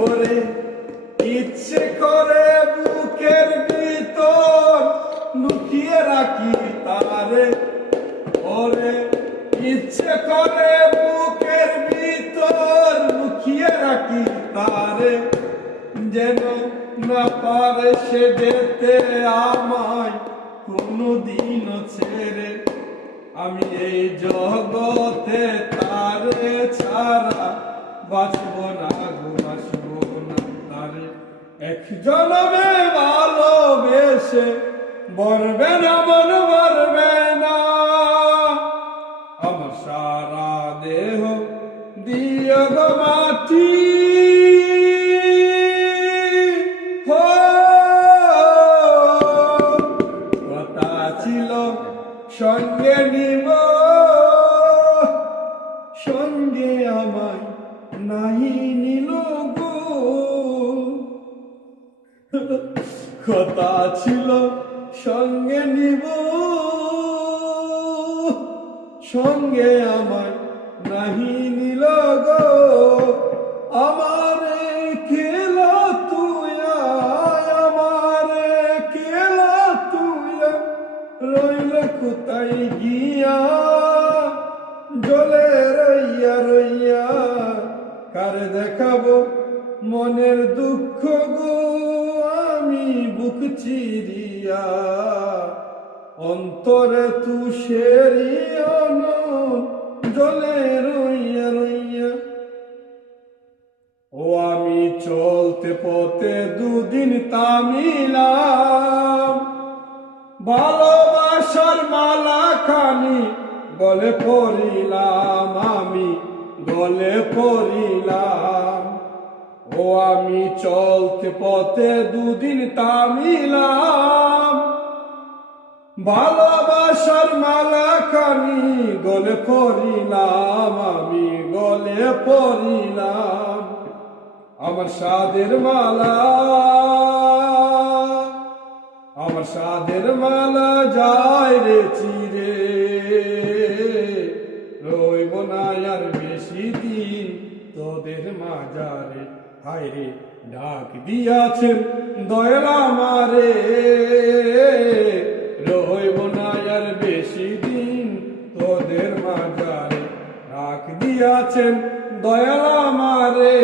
ওরে ইচ্ছে করে বুকের ভিতর লুকিয়ে রাখি তারে, ওরে ইচ্ছে করে বুকের ভিতর লুকিয়ে রাখি তারে, যেন না পারে সে যেতে আমায় কোনদিনও ছেড়ে। আমি এই জগতে তারে ছাড়া বাঁচব না গো, বাঁচব না তারে। এক জনমে ভালোবেসে বলবে না, মন বলবে না, আমার সারা দেহ দিও গো মাটি। কথা ছিল সঙ্গে নিব, সঙ্গে আমায় নাহি নিল গো। কথা ছিল সঙ্গে নিব, সঙ্গে আমায় নাহি নিল গো। আমারে খেলা তুই, আমারে খেলা তুই, রইল কোথায় গিয়া, জলে রইয়া রইয়া কারে দেখাবো মনের দুঃখ গো। আমি বুক চিরিয়া অন্তরে তুষেরিয়া জলে রইয়া রইয়া। ও আমি চলতে পথে দুদিন তামিলাম, ভালোবাসার মালা খানি গলে পড়িলাম, আমি গলে পড়িলাম। ও আমি চলতে পথে দুদিন তামিলাম, ভালোবাসার মালা খানি গলে পড়িলাম, আমি গলে পড়িলাম। আমার সাদের মালা, আমার সাদের মালা যায় রে চিরে, রইব না আর বেশি দিন তোদের মাজারে। হায় রে ডাক দিয়াছেন দয়াল আমারে, রইব না আর বেশি দিন তোদের মাজারে। ডাক দিয়াছেন দয়াল আমারে।